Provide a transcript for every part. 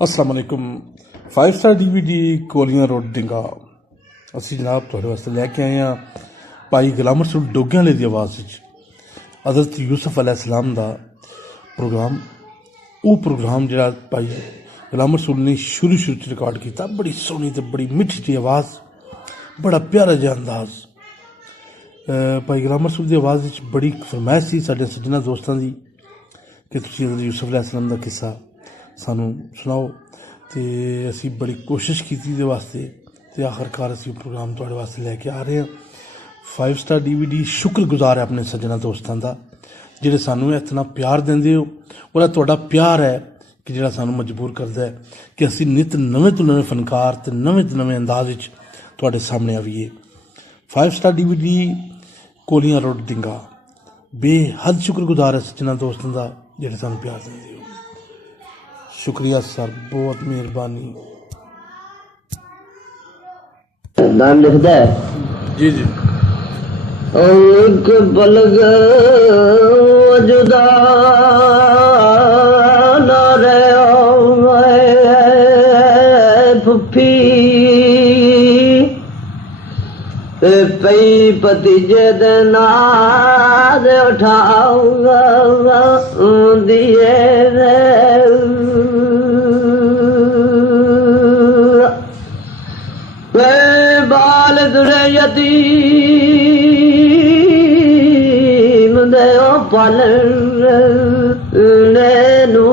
अस्सलाम वालेकुम। 5 star DVD कोलियां road डिंगा असी जनाब थोड़े वास्ते लैके आए हैं भाई गुलाम रसूल डोगियां वाले दी आवाज़ हज़रत यूसुफ अलैहिस्सलाम दा प्रोग्राम। वो प्रोग्राम जिहड़ा भाई गुलाम रसूल ने शुरू च रिकॉर्ड किया, बड़ी सोहनी ते बड़ी मिठी जी आवाज़, बड़ा प्यारा जिहा अंदाज। भाई गुलाम रसूल की आवाज़ बड़ी फरमाइश सी साडे सज्जना दोस्तां दी कि तुसीं हज़रत यूसुफ अलैहिस्सलाम दा किस्सा सानू सुनाओ। तो असी बड़ी कोशिश की वास्ते तो आखिरकार असी प्रोग्राम थोड़े वास्ते लैके आ रहे हैं। 5 स्टार DVD शुक्रगुजार है अपने सज्जना दोस्तों का जिहड़े सानू इतना प्यार देंदे हो, और तुहाडा प्यार है कि जिहड़ा सानू मजबूर करता है कि असी नित नवे तो नवे फनकार ते नवे तो नवे अंदाज तुहाडे सामने आवीए। 5 स्टार DVD कोलियां रोड डिंगा बेहद शुक्रगुजार है सज्जना दोस्तों का जिहड़े सानू प्यार देंदे हो। शुक्रिया सर, बहुत मेहरबानी। नाम लिखता है जी जी। एक पलक जुदा न रहे फुफी पई भतीजे दे नाद उठाऊंगा दिए बाल दुरे यतीम दे पालने नू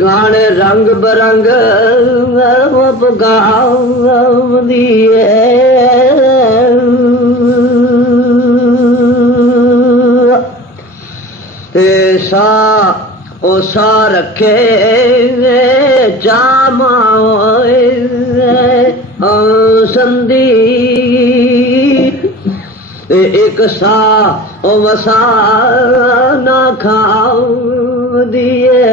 गाने रंग बरंग पगाऊं दिए सा ओ सा रखे चामा संदी एक सा ओ वसा ना खाऊ दिए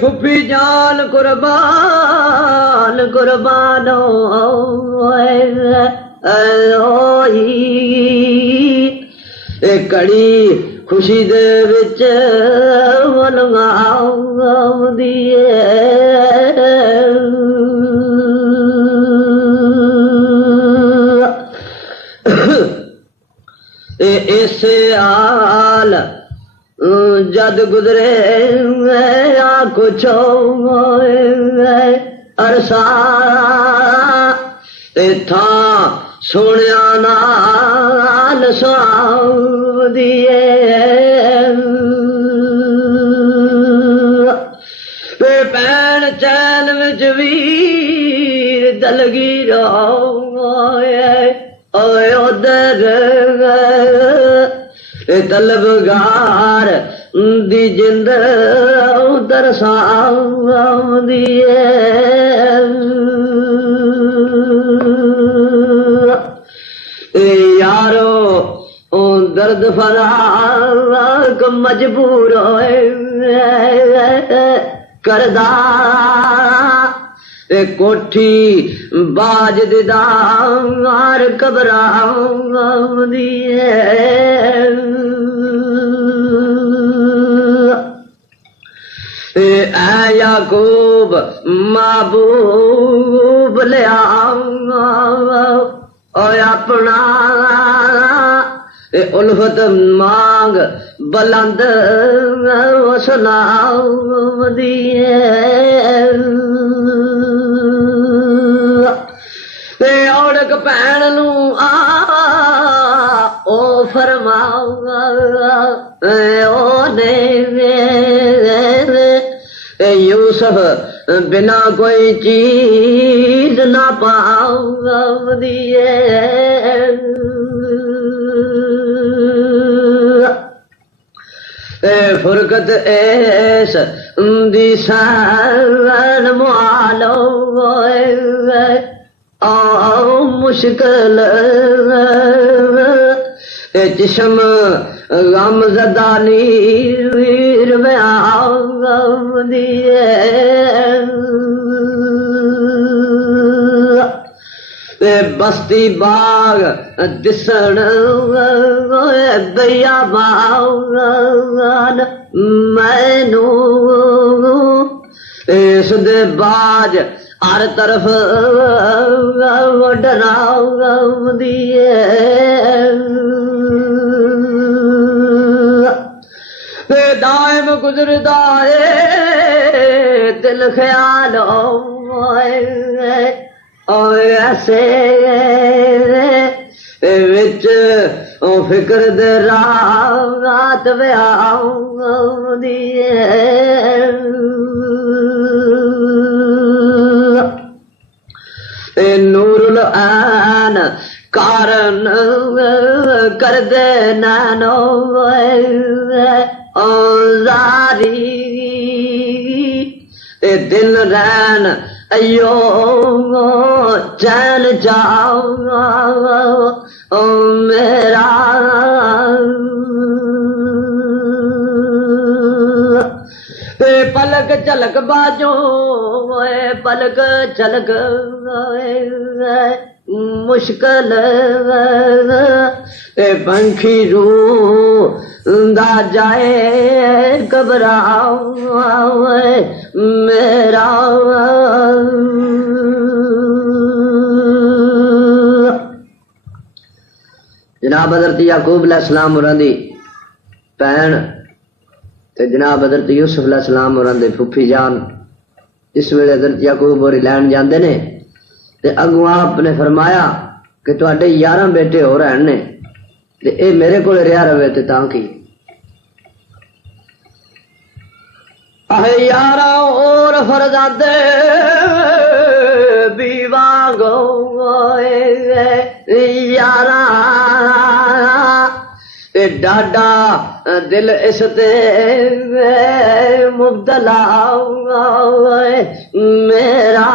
फुफी जान कुर्बान कुर्बानो कड़ी खुशी दे विच वलगाऊं दिए इसे आल जद गुजरे कुछ अरसा था सोनिया नाल सुआऊं दिए भैन चैन विच वीर दलगी रोए उधर तलबगार दी जिंद उधर साऊं दिए यारो दर्द फराक मजबूर करदा कोठी बाज दीदार कबराऊं दिए याकूब महबूब ले अपना उल्फत मांग बुलंद सुनाऊं दिए औरक भैन नू ओ फरमाऊंगा ओ ने यूसुफ बिना कोई चीज ना पाऊंगा दिए फुरकत ऐस दी सान मुआलो मुश्किल जिस्म गम जदानी वीर में आऊंगा दिए बस्ती बाग दिसण बेईमान मैनू इस दे बाज हर तरफ डरावदी दायम गुजरदा है दिल ख्याल ऐसे विच फिक्र दे रात व्यादी नूरुल आन कारण कर दे नानो जारी दिल रैन अयो चैन जाओ मेरा पलक झलक बाजो पलक झलक मुश्किल पंखी रू दा जाए घबराओ मेरा जनाब हज़रत याकूब अलैहिस्सलाम होरां दी भैन ते जनाब हज़रत यूसुफ अलैहिस्सलाम होरां दे फुफी जान इस वेले हज़रत याकूब होरी लैन जांदे ने ते अगू आप ने फरमाया कि तुहाडे 11 बेटे हो रहे ने ते ए मेरे कोल रिहा रवे ते तां की आहे 11 और फरजादे बीवा गो 11 डाडा दिल इस ते मुब्तला मेरा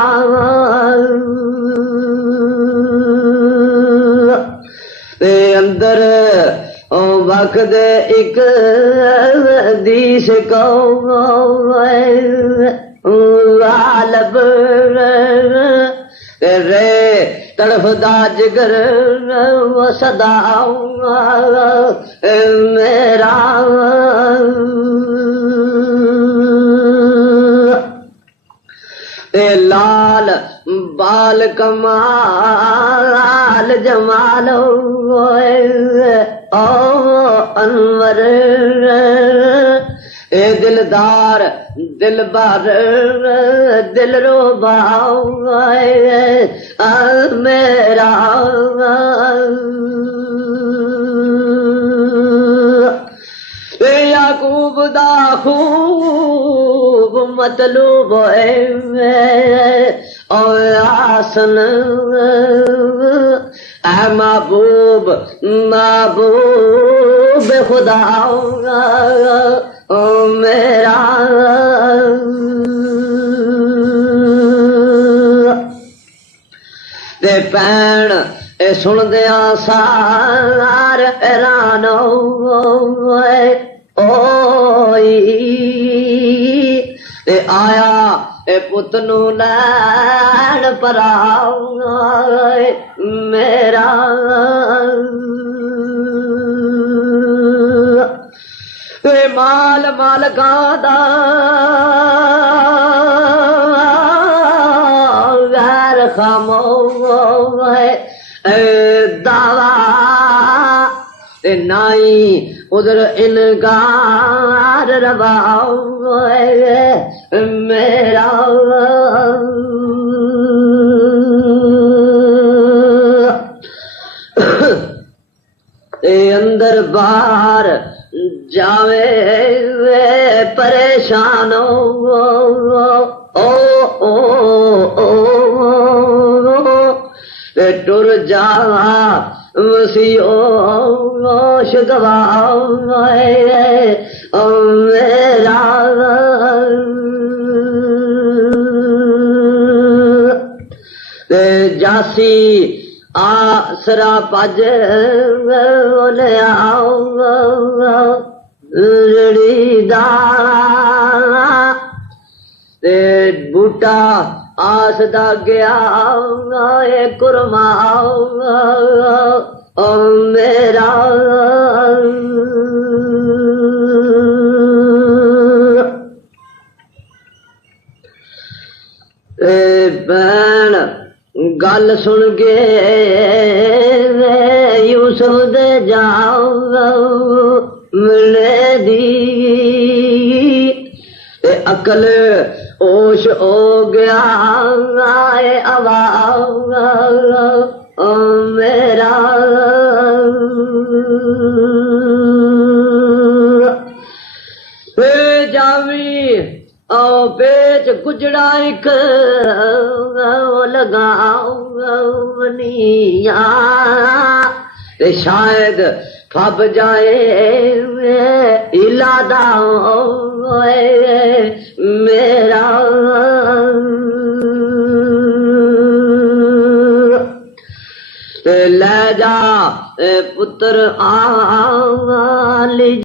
अंदर वक्त एक हदीस को गालब रे तड़फदा जिगर सदा मेरा लाल बाल कमाल जमाल ओ अनवर ए दिलदार दिलबर दिल रोबा मेरा याकूब दा खूब मतलूब आसन महबूब महबूब खुदा मेरा ते भैन सुन दिया सार हैरान ते आया पुत नू लैन परा मेरा माल मालका दा गैर खामो दावा नाई उधर इनकार रवाओ मेरा अंदर बाहर जावे परेशान टुर जावा वसियो शिकवा मेरा जासी आसरा पज बोले आओ रड़ीदा ते बूटा आस दा गया कुरमा मेरा गल सुन के यूसुफ दे जाओ मिले दी ते अकल होश हो गया आए आवाज ओ मेरा जावी ओ पेच कुचड़ा एक लगाओ निया ते शायद फब जाए इलादा मेरा ले जा पुत्र आ